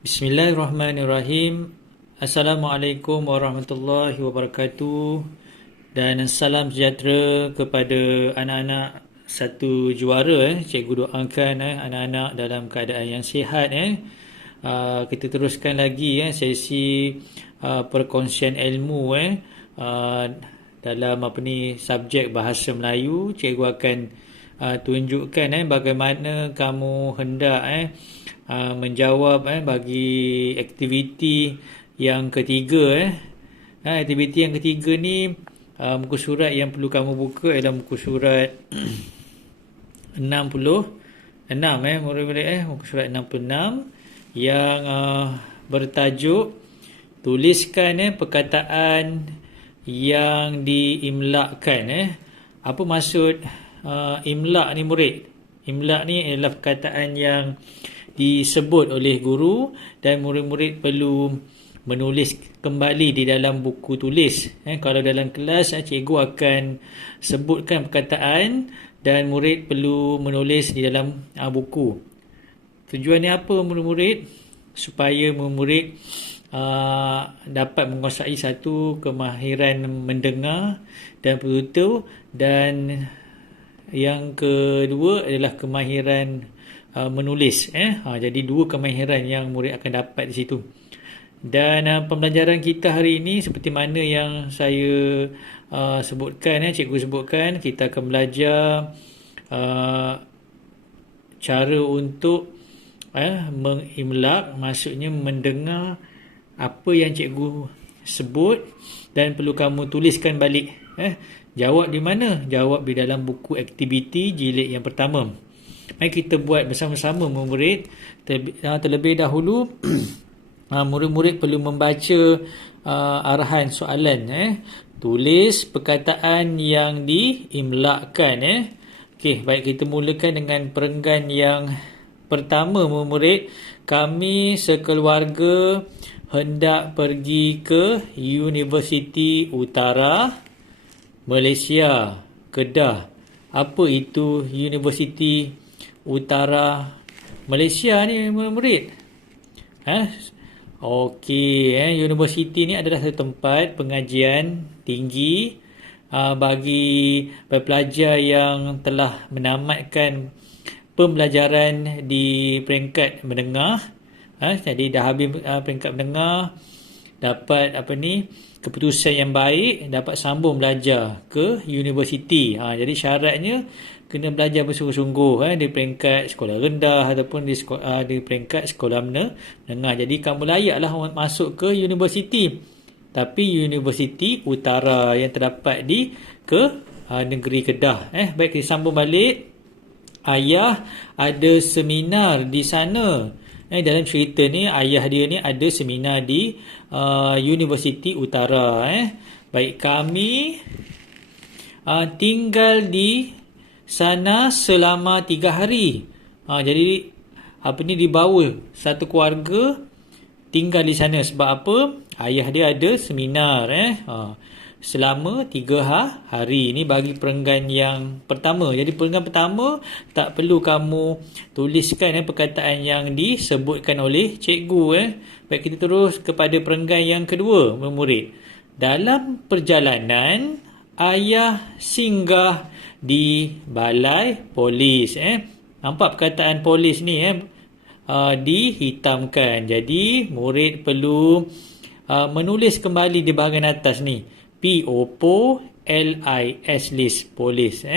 Bismillahirrahmanirrahim. Assalamualaikum warahmatullahi wabarakatuh. Dan salam sejahtera kepada anak-anak satu juara. Cikgu doakan anak-anak dalam keadaan yang sihat. Kita teruskan lagi sesi perkongsian ilmu dalam subjek bahasa Melayu. Cikgu akan tunjukkan bagaimana kamu hendak menjawab bagi aktiviti yang ketiga. Aktiviti yang ketiga ni, muka surat yang perlu kamu buka ialah muka surat 66 murid-murid, muka surat 66 yang bertajuk tuliskan perkataan yang diimlakkan. Apa maksud imlak ni murid? Imlak ni adalah perkataan yang disebut oleh guru dan murid-murid perlu menulis kembali di dalam buku tulis. Kalau dalam kelas cikgu akan sebutkan perkataan dan murid perlu menulis di dalam buku. Tujuannya apa murid-murid? Supaya murid dapat menguasai satu kemahiran mendengar dan bertutur, dan yang kedua adalah kemahiran menulis. Jadi dua kemahiran yang murid akan dapat di situ. Dan pembelajaran kita hari ini seperti mana yang saya sebutkan, cikgu sebutkan, kita akan belajar cara untuk mengimlak, maksudnya mendengar apa yang cikgu sebut dan perlu kamu tuliskan balik. Jawab di mana? Jawab di dalam buku aktiviti jilid yang pertama. Mari kita buat bersama-sama murid. Terlebih dahulu murid-murid perlu membaca arahan soalan. Tulis perkataan yang diimlakkan. Okey, baik, kita mulakan dengan perenggan yang pertama murid. Kami sekeluarga hendak pergi ke Universiti Utara Malaysia, Kedah. Apa itu Universiti Utara Malaysia ni murid? Okey, universiti ni adalah satu tempat pengajian tinggi bagi pelajar yang telah menamatkan pembelajaran di peringkat menengah. Jadi dah habis peringkat menengah, dapat keputusan yang baik, dapat sambung belajar ke universiti. Jadi syaratnya kena belajar bersungguh-sungguh di peringkat sekolah rendah ataupun di peringkat sekolah menengah. Jadi kamu layaklah masuk ke universiti, tapi Universiti Utara yang terdapat di negeri Kedah. Baik, kita sambung balik. Ayah ada seminar di sana. Dalam cerita ni ayah dia ni ada seminar di Universiti Utara. Baik, kami tinggal di sana selama 3 hari. Jadi dibawa satu keluarga tinggal di sana. Sebab apa? Ayah dia ada seminar selama 3 hari. Ini bagi perenggan yang pertama. Jadi perenggan pertama tak perlu kamu tuliskan perkataan yang disebutkan oleh cikgu. Baik, kita terus kepada perenggan yang kedua murid. Dalam perjalanan ayah singgah di balai polis. Nampak perkataan polis ni dihitamkan. Jadi murid perlu menulis kembali di bahagian atas ni. POLIS list, polis.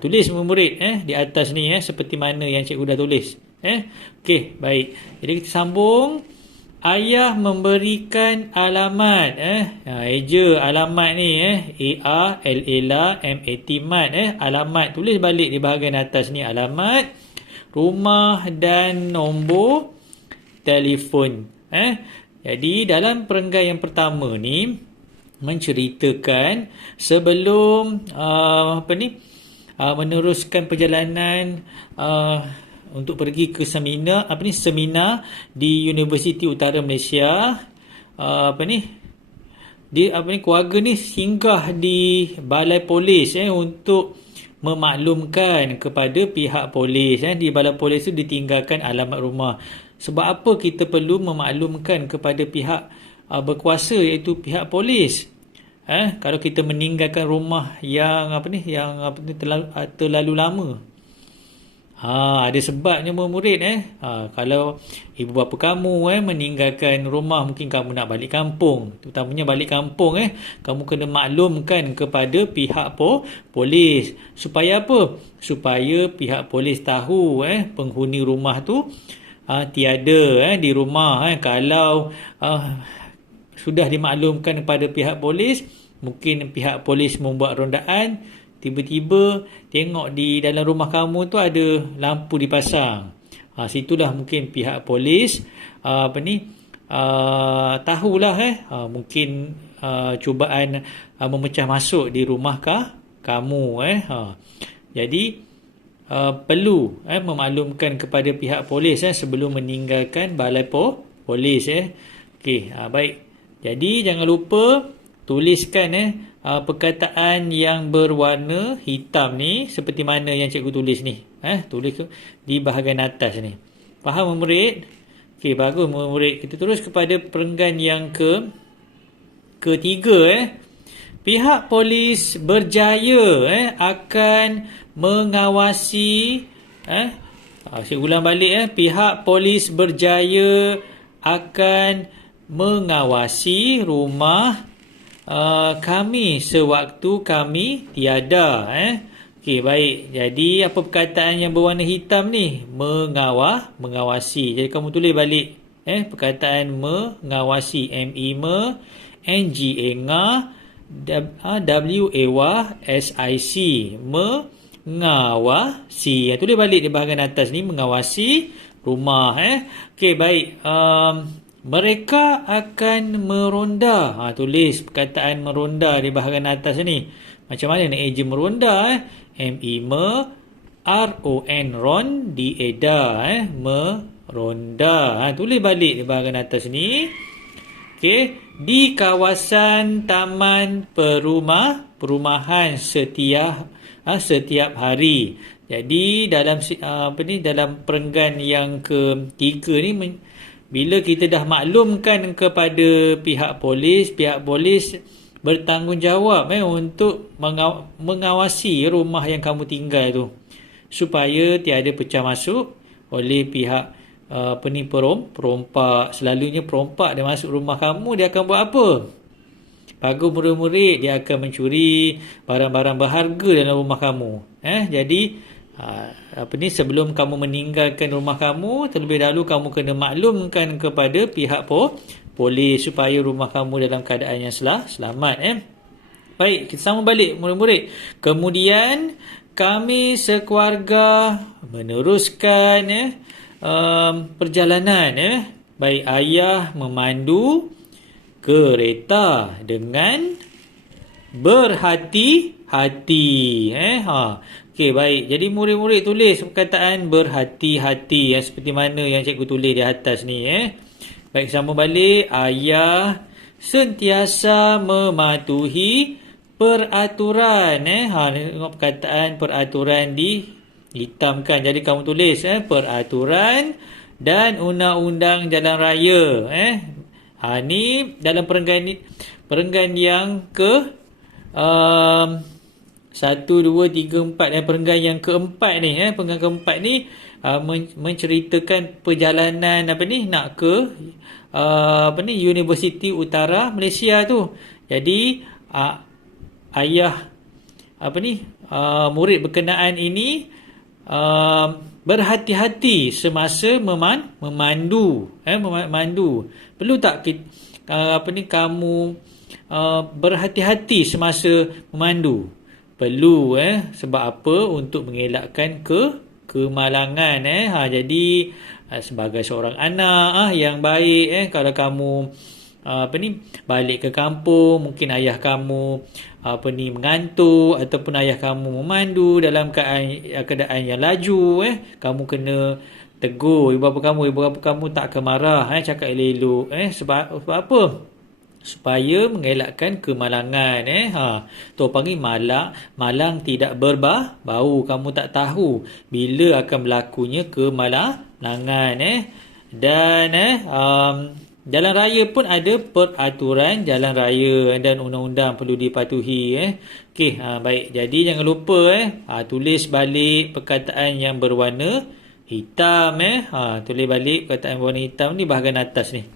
Tulis murid di atas ni seperti mana yang cikgu dah tulis. Okey, baik. Jadi kita sambung. Ayah memberikan alamat. Eja alamat ni ARLAMAT mat. Alamat, tulis balik di bahagian atas ni alamat, rumah dan nombor telefon. Jadi dalam perenggan yang pertama ni menceritakan sebelum meneruskan perjalanan untuk pergi ke seminar seminar di Universiti Utara Malaysia. Keluarga ni singgah di balai polis untuk memaklumkan kepada pihak polis. Di balai polis tu ditinggalkan alamat rumah. Sebab apa kita perlu memaklumkan kepada pihak berkuasa, iaitu pihak polis? Kalau kita meninggalkan rumah yang terlalu lama. Ada sebabnya murid. Kalau ibu bapa kamu meninggalkan rumah, mungkin kamu nak balik kampung, terutamanya balik kampung, kamu kena maklumkan kepada pihak polis. Supaya apa? Supaya pihak polis tahu penghuni rumah tu tiada di rumah. Kalau sudah dimaklumkan kepada pihak polis, mungkin pihak polis membuat rondaan, tiba-tiba tengok di dalam rumah kamu tu ada lampu dipasang. Situlah mungkin pihak polis tahulah mungkin cubaan memecah masuk di rumah kamu. Jadi perlu memaklumkan kepada pihak polis sebelum meninggalkan balai polis. Okey, baik. Jadi jangan lupa tuliskan perkataan yang berwarna hitam ni seperti mana yang cikgu tulis ni. Tulis di bahagian atas ni. Faham murid? Okey, bagus murid. Kita terus kepada perenggan yang ketiga. Pihak polis berjaya akan mengawasi saya ulang balik. Pihak polis berjaya akan mengawasi rumah kami sewaktu kami tiada. Okey, baik. Jadi apa perkataan yang berwarna hitam ni? Mengawasi. Jadi kamu tulis balik perkataan mengawasi. MENGAWASIC. Mengawasi. Tulis balik di bahagian atas ni, mengawasi rumah. Okey, baik. Mereka akan meronda. Tulis perkataan meronda di bahagian atas ni. Macam mana nak eja meronda? MERON, ronda. Meronda. Tulis balik di bahagian atas ni. Okey, di kawasan taman perumahan setiap hari. Jadi dalam perenggan yang ketiga ni, bila kita dah maklumkan kepada pihak polis bertanggungjawab untuk mengawasi rumah yang kamu tinggal tu, supaya tiada pecah masuk oleh pihak perompak. Selalunya perompak dia masuk rumah kamu, dia akan buat apa? Bagus murid-murid, dia akan mencuri barang-barang berharga dalam rumah kamu. Jadi sebelum kamu meninggalkan rumah kamu, terlebih dahulu kamu kena maklumkan kepada pihak polis supaya rumah kamu dalam keadaan yang selamat. Baik, kita sambung balik murid-murid. Kemudian kami sekeluarga meneruskan perjalanan. Baik, ayah memandu kereta dengan berhati-hati. Okey, baik. Jadi murid-murid tulis perkataan berhati-hati seperti mana yang cikgu tulis di atas ni. Baik, sambung balik. Ayah sentiasa mematuhi peraturan. Tengok perkataan peraturan dihitamkan. Jadi kamu tulis peraturan dan undang-undang jalan raya. Ni dalam perenggan yang ke 1, 2, 3, 4 dan perenggan yang keempat ni. Perenggan keempat ni menceritakan perjalanan nak ke Universiti Utara Malaysia tu. Jadi ayah murid berkenaan ini berhati-hati semasa memandu. Perlu tak kamu berhati-hati semasa memandu? Perlu. Sebab apa? Untuk mengelakkan kemalangan. Jadi sebagai seorang anak yang baik, kalau kamu balik ke kampung, mungkin ayah kamu mengantuk ataupun ayah kamu memandu dalam keadaan yang laju, kamu kena tegur ibu bapa kamu tak akan marah, cakap elok. Sebab apa? Supaya mengelakkan kemalangan. Tu panggil malang tidak berbau. Kamu tak tahu bila akan berlakunya kemalangan. Dan jalan raya pun ada peraturan jalan raya dan undang-undang perlu dipatuhi. Okey, baik. Jadi jangan lupa tulis balik perkataan yang berwarna hitam. Tulis balik perkataan berwarna hitam ni bahagian atas ni.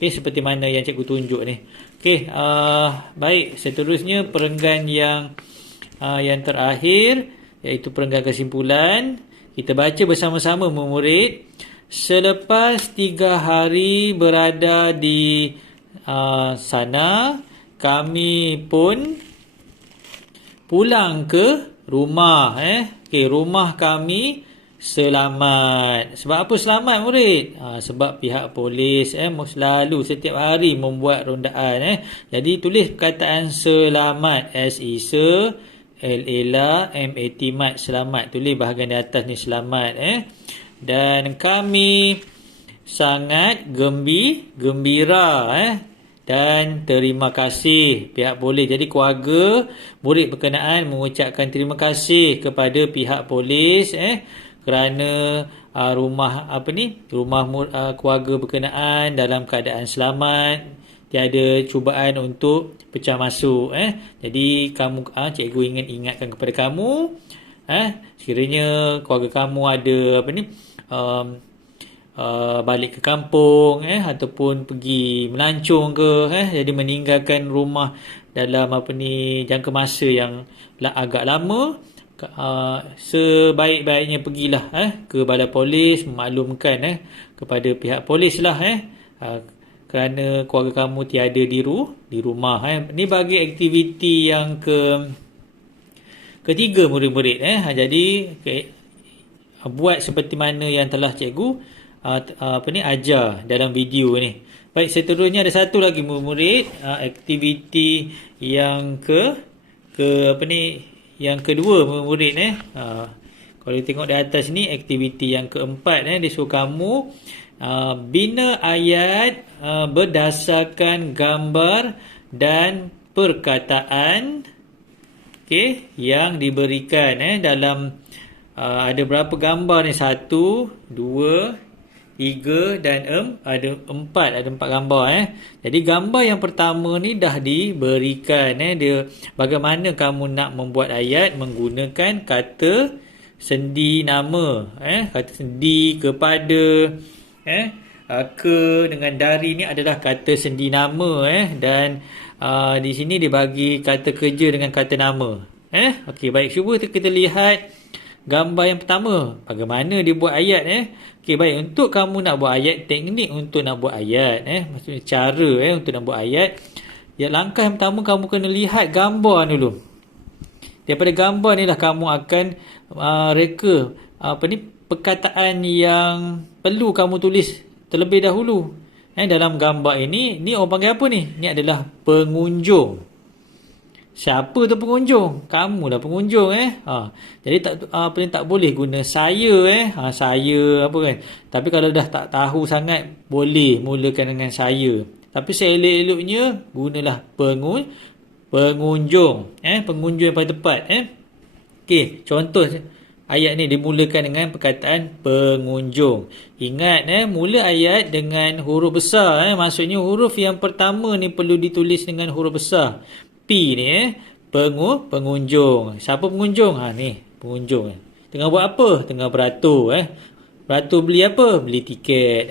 Okey, seperti mana yang cikgu tunjuk ni. Okey, baik. Seterusnya perenggan yang terakhir, iaitu perenggan kesimpulan. Kita baca bersama-sama murid. Selepas 3 hari berada di sana, kami pun pulang ke rumah. Okey, rumah kami selamat. Sebab apa selamat murid? Sebab pihak polis selalu setiap hari membuat rondaan. Jadi tulis perkataan selamat. S-I-S L-A-L-A M-A-T mat, selamat. Tulis bahagian di atas ni selamat. Dan kami sangat gembira dan terima kasih pihak polis. Jadi keluarga murid berkenaan mengucapkan terima kasih kepada pihak polis kerana rumah keluarga berkenaan dalam keadaan selamat, tiada cubaan untuk pecah masuk. Jadi kamu cikgu ingin ingatkan kepada kamu, sekiranya keluarga kamu ada balik ke kampung ataupun pergi melancong ke, jadi meninggalkan rumah dalam jangka masa yang agak lama, sebaik-baiknya pergilah ke balai polis, memaklumkan kepada pihak polis lah kerana keluarga kamu tiada di rumah. Ni bagi aktiviti yang ketiga murid-murid. Jadi buat seperti mana yang telah cikgu ajar dalam video ni. Baik, seterusnya ada satu lagi murid-murid, aktiviti yang yang kedua murid. Kalau tengok di atas ni, aktiviti yang keempat, dia suruh kamu bina ayat berdasarkan gambar dan perkataan yang diberikan. Dalam ada berapa gambar ni? 1, 2, 3 dan ada 4 gambar. Jadi gambar yang pertama ni dah diberikan. Dia bagaimana kamu nak membuat ayat menggunakan kata sendi nama. Kata sendi, kepada, ke dengan dari ni adalah kata sendi nama. Dan di sini dia bagi kata kerja dengan kata nama. Okey, baik, cuba kita lihat gambar yang pertama. Bagaimana dia buat ayat. Okey, baik, untuk kamu nak buat ayat, teknik untuk nak buat ayat, maksudnya cara untuk nak buat ayat. Langkah yang pertama, kamu kena lihat gambar dulu. Daripada gambar ni lah kamu akan reka perkataan yang perlu kamu tulis terlebih dahulu. Dalam gambar ini, ni orang panggil apa ni? Ni adalah pengunjung. Siapa tu pengunjung? Kamu lah pengunjung. Jadi tak boleh guna saya. Saya apa kan. Tapi kalau dah tak tahu sangat, boleh mulakan dengan saya. Tapi seelok-eloknya gunalah pengunjung. Pengunjung yang paling tepat. Okey, contoh ayat ni dimulakan dengan perkataan pengunjung. Ingat, mula ayat dengan huruf besar. Maksudnya huruf yang pertama ni perlu ditulis dengan huruf besar. P ni, pengunjung. Siapa pengunjung? Ni, pengunjung. Tengah buat apa? Tengah beratur. Beratur beli apa? Beli tiket.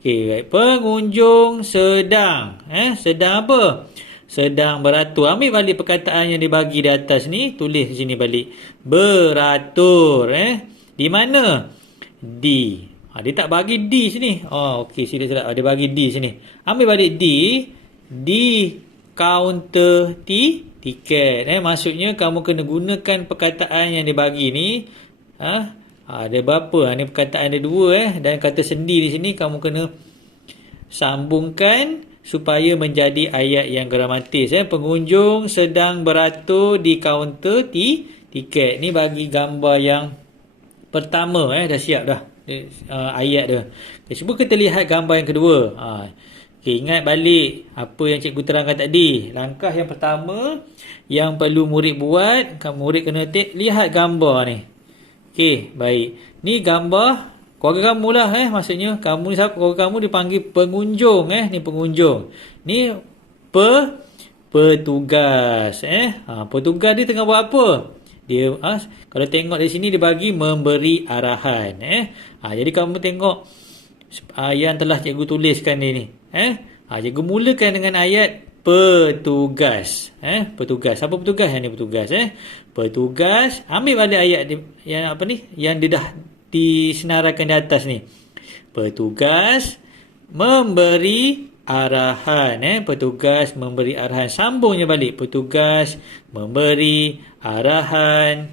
Okey, pengunjung sedang. Sedang apa? Sedang beratur. Ambil balik perkataan yang dibagi di atas ni, tulis di sini balik. Beratur. Di mana? Di. Dia tak bagi di sini. Okey, silap-silap. Dia bagi di sini. Ambil balik di kaunter tiket. Maksudnya kamu kena gunakan perkataan yang dibagi ni. Ada berapa? Ni perkataan ada 2. Dan kata sendi di sini kamu kena sambungkan supaya menjadi ayat yang gramatis. Pengunjung sedang beratur di kaunter tiket. Ni bagi gambar yang pertama. Dah siap dah ayat dia. Cuba kita lihat gambar yang kedua. Okay, ingat balik apa yang cikgu terangkan tadi. Langkah yang pertama yang perlu murid buat, murid kena lihat gambar ni. Okey, baik. Ni gambar keluarga kamu lah maksudnya kamu ni siapa, keluarga kamu dipanggil pengunjung ni pengunjung. Ni petugas petugas dia tengah buat apa? Dia kalau tengok dari sini dia bagi memberi arahan jadi kamu tengok yang telah cikgu tuliskan ni cikgu mulakan dengan ayat petugas petugas. Siapa petugas? Yang ni petugas petugas. Ambil balik ayat yang yang dia dah disenaraikan di atas ni. Petugas memberi arahan petugas memberi arahan. Sambungnya balik. Petugas memberi arahan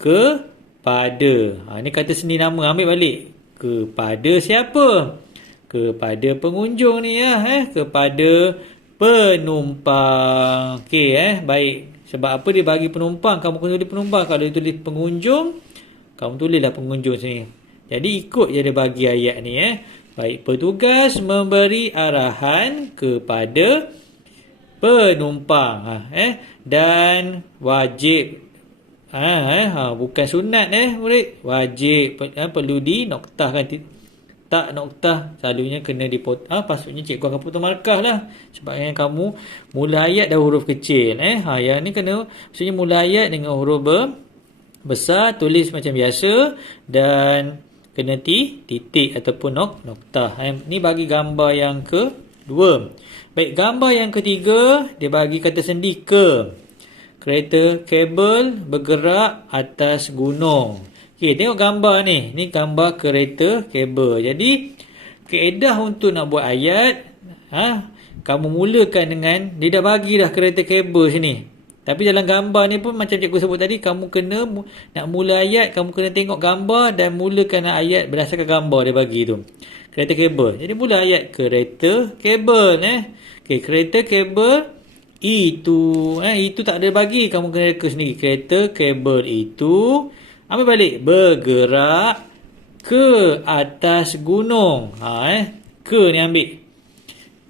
kepada. Ni kata sendiri nama, ambil balik. Kepada siapa? Kepada pengunjung ni kepada penumpang. Okey baik. Sebab apa dia bagi penumpang? Kamu kena tulis penumpang. Kalau dia tulis pengunjung, kamu tulislah pengunjung sini. Jadi ikut je dia bagi ayat ni Baik, petugas memberi arahan kepada penumpang dan wajib bukan sunat murid, wajib perlu dinoktahkan. Tak noktah selalunya kena patutnya cikgu akan potong markah lah sebab yang kamu mula ayat dah huruf kecil yang ni kena maksudnya mula ayat dengan huruf besar, tulis macam biasa dan kena titik ataupun noktah. Ni bagi gambar yang kedua. Baik, gambar yang ketiga dia bagi kata sendi kereta kabel bergerak atas gunung. Okey, tengok gambar ni. Ni gambar kereta kabel. Jadi, kaedah untuk nak buat ayat, kamu mulakan dengan, dia dah bagi dah kereta kabel sini. Tapi dalam gambar ni pun macam cikgu sebut tadi, kamu kena, nak mula ayat, kamu kena tengok gambar dan mulakan ayat berdasarkan gambar dia bagi tu. Kereta kabel. Jadi, mula ayat kereta kabel. Okey, kereta kabel itu. Itu tak ada bagi, kamu kena reka sendiri. Kereta kabel itu ambil balik. Bergerak ke atas gunung. Ke ni ambil.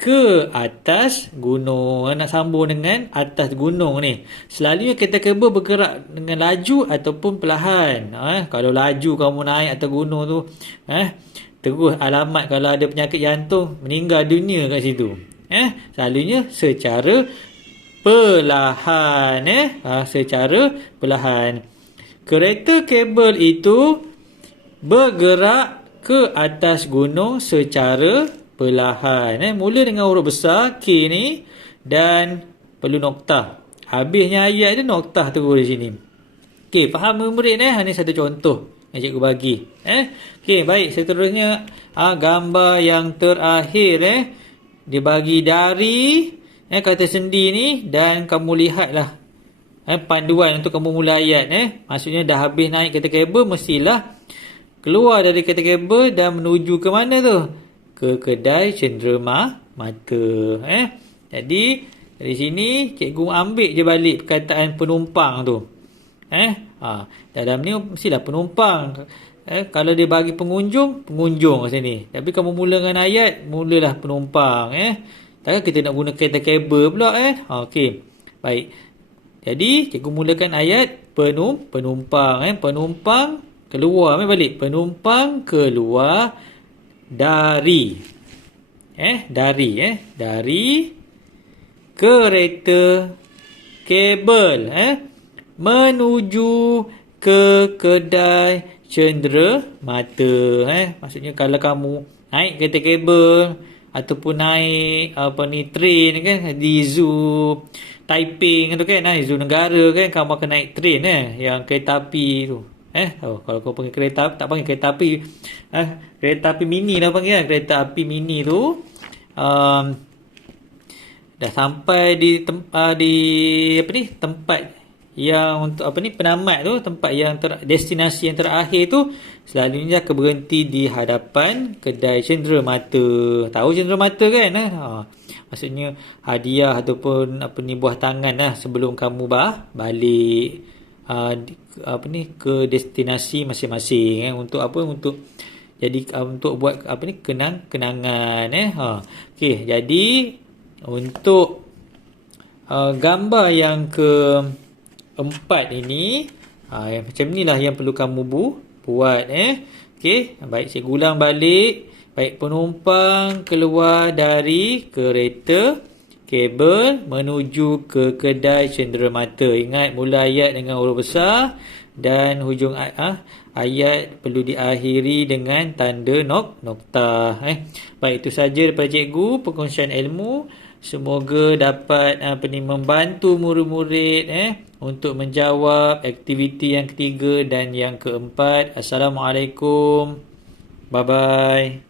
Ke atas gunung. Nak sambung dengan atas gunung ni. Selalunya kereta kabel bergerak dengan laju ataupun perlahan. Kalau laju kamu naik atas gunung tu. Terus alamat kalau ada penyakit jantung. Meninggal dunia kat situ. Selalunya secara perlahan. Secara perlahan. Kereta kabel itu bergerak ke atas gunung secara perlahan. Mula dengan huruf besar K ni dan perlu noktah. Habisnya ayat dia noktah terus di sini. Okey, faham murid ni satu contoh yang cikgu bagi. Okey, baik, seterusnya gambar yang terakhir dia bagi dari kata sendi ni dan kamu lihatlah panduan untuk kamu mula ayat maksudnya dah habis naik kereta kabel mestilah keluar dari kereta kabel dan menuju ke mana tu? Ke kedai cenderamata jadi dari sini cikgu ambil je balik perkataan penumpang tu dalam ni mestilah penumpang kalau dia bagi pengunjung kat sini tapi kamu mula dengan ayat mulalah penumpang takkan kita nak guna kereta kabel pula okey baik. Jadi, cikgu mulakan ayat penumpang. Penumpang keluar. Ambil balik. Penumpang keluar dari. Dari kereta kabel. Menuju ke kedai cenderamata. Maksudnya kalau kamu naik kereta kabel ataupun naik train kan di zoo Taiping tu kan, zoo negara kan, kamu akan naik train yang kereta api tu. Kalau kau panggil kereta, tak panggil kereta api, kereta api mini lah panggil kereta api mini tu. Dah sampai di tempat yang untuk penamat tu, tempat yang destinasi yang terakhir tu, selalunya akan berhenti di hadapan kedai cenderamata. Tahu cenderamata kan? Maksudnya hadiah ataupun buah tangan sebelum kamu balik ke destinasi masing-masing untuk untuk jadi untuk buat kenangan okey, jadi untuk gambar yang keempat ini macam inilah yang perlu kamu buat Okey, baik cikgu ulang balik. Baik, penumpang keluar dari kereta kabel menuju ke kedai cenderamata. Ingat, mula ayat dengan huruf besar dan hujung ayat perlu diakhiri dengan tanda nokta. Baik, itu saja daripada cikgu perkongsian ilmu. Semoga dapat membantu murid-murid untuk menjawab aktiviti yang ketiga dan yang keempat. Assalamualaikum. Bye-bye.